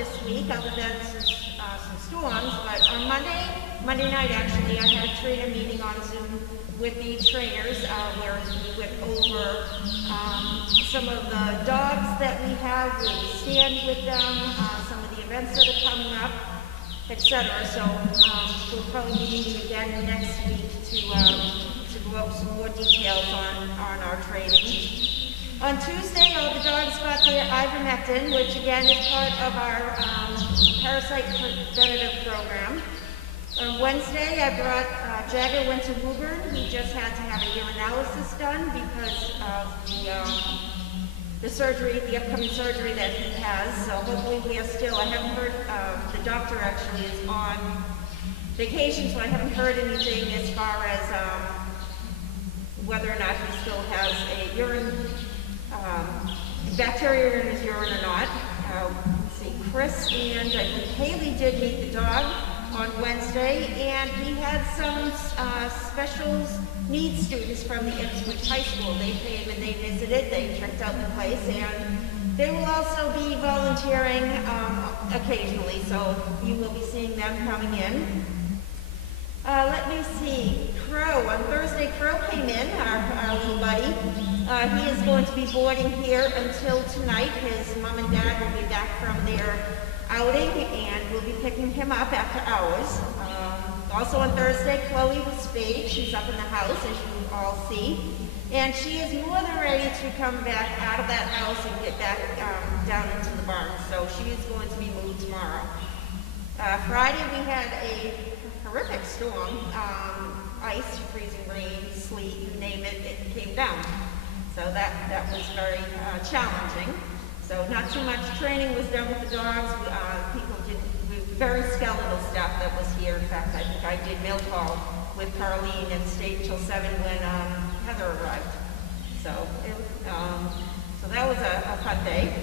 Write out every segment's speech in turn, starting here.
this week, other than some storms. But on Monday night actually, I had a trainer meeting on Zoom with the trainers where we went over some of the dogs that we have, where we stand with them, some of the events that are coming up, etc. So we'll probably be meeting again next week to go over some more details on our training. On Tuesday, all the dogs got their ivermectin, which again is part of our parasite preventative program. On Wednesday, I brought Jagger went to Woburn. He just had to have a urinalysis done because of the surgery, the upcoming surgery that he has. So hopefully we are still, I haven't heard, the doctor actually is on vacation, so I haven't heard anything as far as whether or not he still has a urine, bacteria in his urine or not. Let's see, Chris and I think Haley did meet the dog on Wednesday, and he had some special needs students from the Ipswich High School. They came and they visited, they checked out the place, and they will also be volunteering occasionally, so you will be seeing them coming in. Let me see, Crow. On Thursday, Crow came in, our little buddy. He is going to be boarding here until tonight. His mom and dad will be back from their outing, and we'll be picking him up after hours. Also on Thursday, Chloe was spayed. She's up in the house, as you all see. And she is more than ready to come back out of that house and get back down into the barn. So she is going to be moved tomorrow. Friday, we had a horrific storm. Ice, freezing rain, sleet, you name it, it came down. So that was very challenging. So not too much training was done with the dogs. People did very skeletal stuff that was here. In fact, I think I did mail call with Carlene and stayed until 7 when Heather arrived. So that was a fun day.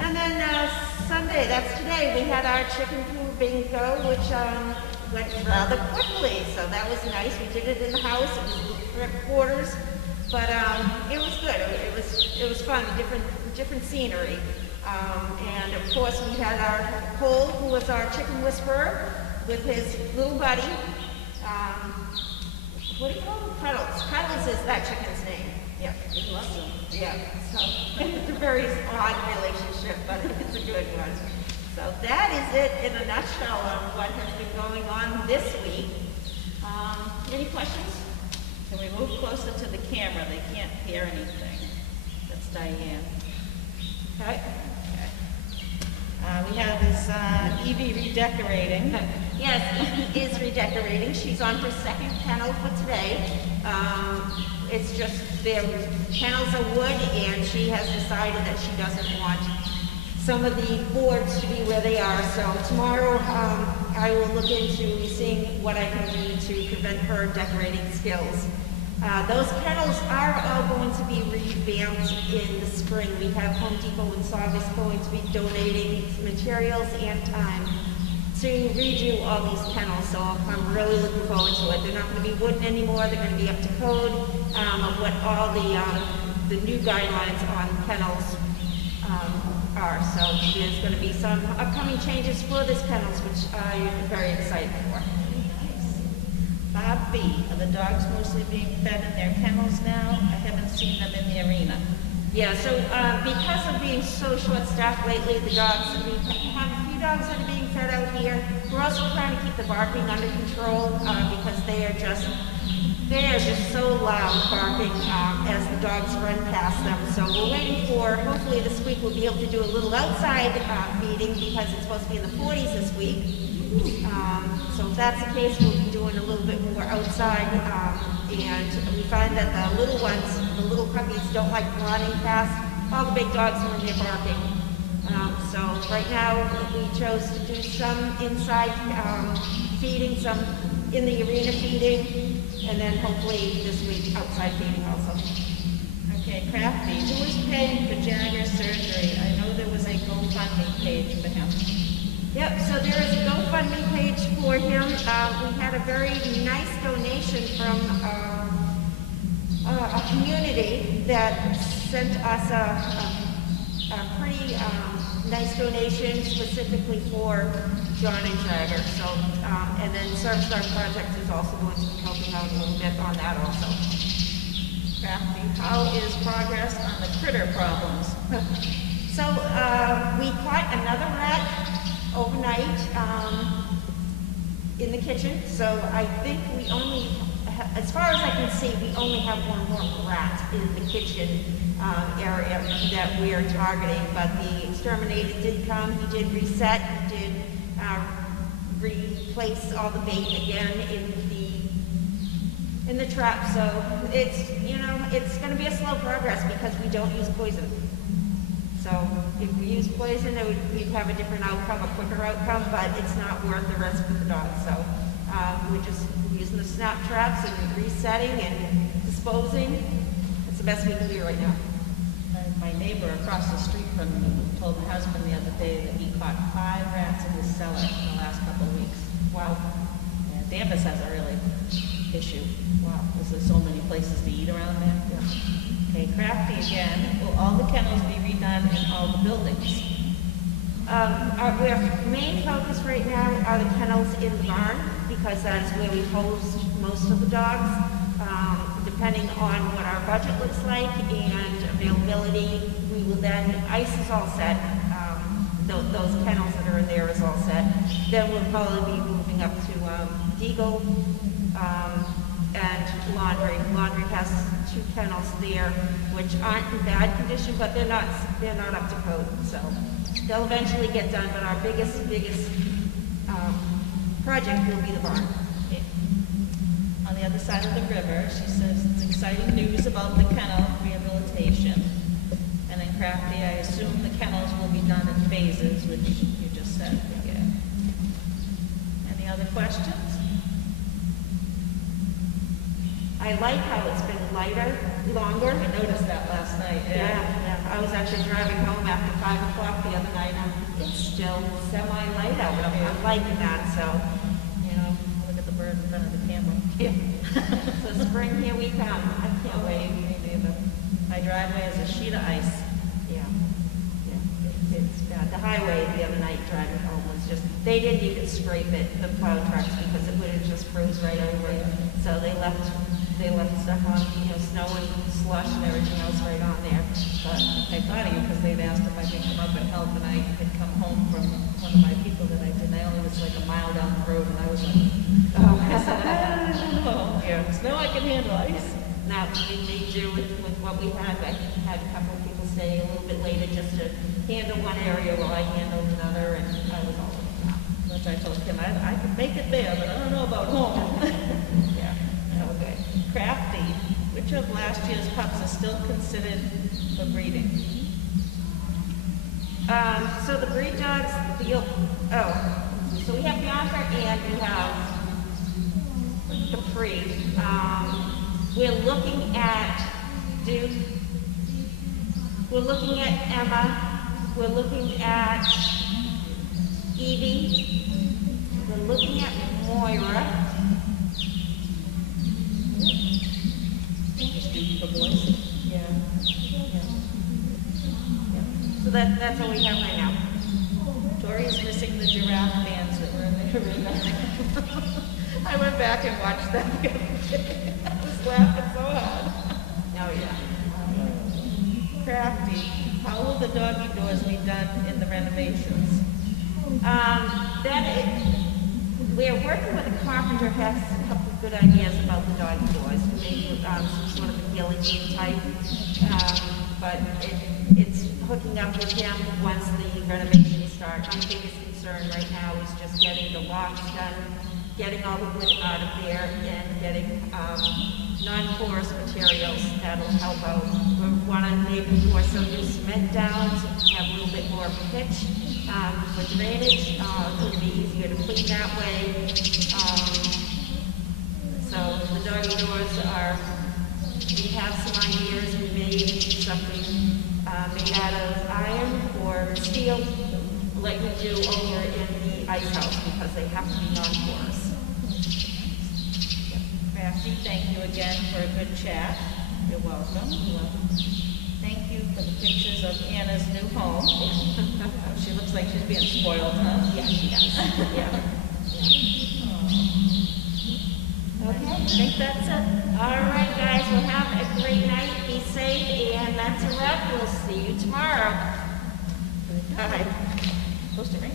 And then Sunday, that's today, we had our chicken coop bingo, which went rather quickly. So that was nice. We did it in the house. It was little quarters, but it was good. It was fun. Different scenery. And of course we had our Cole, who was our chicken whisperer, with his little buddy. What do you call him? Cuddles. Cuddles is that chicken's name. Yeah. He loves him. Yeah. So it's a very odd relationship, but it's a good one. So that is it in a nutshell on what has been going on this week. Any questions? Can we move closer to the camera? They can't hear anything. That's Diane. Okay. We have this Evie redecorating. Yes, Evie is redecorating. She's on her second kennel for today. It's just their kennels are wood, and she has decided that she doesn't want some of the boards to be where they are. So tomorrow I will look into seeing what I can do to prevent her decorating skills. Those kennels are all going to be revamped in the spring. We have Home Depot and Saugus going to be donating materials and time to redo all these kennels, so I'm really looking forward to it. They're not going to be wooden anymore. They're going to be up to code of what all the new guidelines on kennels are. So there's going to be some upcoming changes for this kennels, which I am very excited for. Bob B. Are the dogs mostly being fed in their kennels now? I haven't seen them in the arena. Yeah, so because of being so short-staffed lately, we have a few dogs that are being fed out here. We're also trying to keep the barking under control because they are just so loud barking as the dogs run past them. So we're waiting for, hopefully this week we'll be able to do a little outside feeding because it's supposed to be in the 40s this week. So if that's the case, we'll be doing a little bit more outside, and we find that the little ones, the little puppies, don't like running past all the big dogs when they're barking. So right now, we chose to do some inside feeding, some in the arena feeding, and then hopefully this week outside feeding also. Okay, Crafty, who is paying for Jagger's surgery? I know there was a GoFundMe page for him. Yep, so there is a GoFundMe page for him. We had a very nice donation from a community that sent us a pretty nice donation specifically for John and Jagger. So, and then Service Star Project is also going to be helping out a little bit on that also. Crafty, how is progress on the critter problems? So, we caught another rat overnight in the kitchen. So I think we only, as far as I can see, we only have one more rat in the kitchen area that we are targeting. But the exterminator did come, he did reset, he did replace all the bait again in the trap. So it's, you know, it's going to be a slow progress because we don't use poison. So if we use poison, we'd have a different outcome, a quicker outcome, but it's not worth the risk for the dog. So we're just using the snap traps and resetting and disposing. It's the best we can do right now. My neighbor across the street from me told my husband the other day that he caught 5 rats in his cellar in the last couple of weeks. Wow. Yeah, dampness has a really issue. Wow. Because there's so many places to eat around there. Yeah. Okay, Crafty again. Will all the kennels be redone in all the buildings? Our main focus right now are the kennels in the barn because that's where we host most of the dogs. Depending on what our budget looks like and availability, we will then, ice is all set. Those kennels that are in there is all set. Then we'll probably be moving up to Deagle and Laundry. Laundry has 2 kennels there, which aren't in bad condition, but they're not up to code. So they'll eventually get done, but our biggest project will be the barn. Okay. On the other side of the river, she says it's exciting news about the kennel rehabilitation. And then Crafty, I assume the kennels will be done in phases, which you just said. Yeah. Any other questions? I like how it's been lighter, longer. I noticed that last night. Yeah. I was actually driving home after 5 o'clock the other night, and it's still semi-light out. I'm liking that, so, you know. Look at the bird in front of the camera. Yeah. So spring, here we come. I can't wait. My driveway is a sheet of ice. Yeah. It's bad. The highway the other night driving home was just, they didn't even scrape it, the plow trucks, because it would have just froze right over it. So they left stuff on, you know, snow and slush and everything else right on there. But I thought of you because they'd asked if I could come up and help, and I had come home from one of my people that I did. And I only was like a mile down the road, and I was like, oh, I said, I don't know. Yeah, snow I can handle, ice. now we made do with what we had. I had a couple of people stay a little bit later just to handle one area while I handled another, and I was all over that. Which I told Kim, I could make it there, but I don't know about home. Yeah, that was good. Crafty, which of last year's pups is still considered for breeding? So the breed dogs, so we have Bianca and we have Capri. We're looking at Duke. We're looking at Emma. We're looking at Evie. We're looking at Moira. Just Duke for boys? Yeah. So that's what we have right now. Tori's missing the giraffe bands that were in there. I went back and watched them. I was laughing so hard. Oh, yeah. Crafty, how will the doggy doors be done in the renovations? We're working with a carpenter who has a couple of good ideas about the doggy doors, maybe some sort of a guillotine type. But it's hooking up with him once the renovations start. My biggest concern right now is just getting the locks done, getting all the wood out of there, and getting non-porous materials that'll help out. We want to maybe pour some new cement down so we have a little bit more pitch for drainage. It'll be easier to clean that way. So the doggy doors are, we have some ideas. We made something made out of iron or steel, like we do over in the ice house, because they have to be non-porous. Crafty, thank you again for a good chat. You're welcome. thank you for the pictures of Anna's new home. She looks like she's being spoiled, huh? Yeah, she does. Yeah. Okay, I think that's it. All right, guys, well, have a great night, be safe, and that's a wrap. We'll see you tomorrow. Bye. Supposed to rain.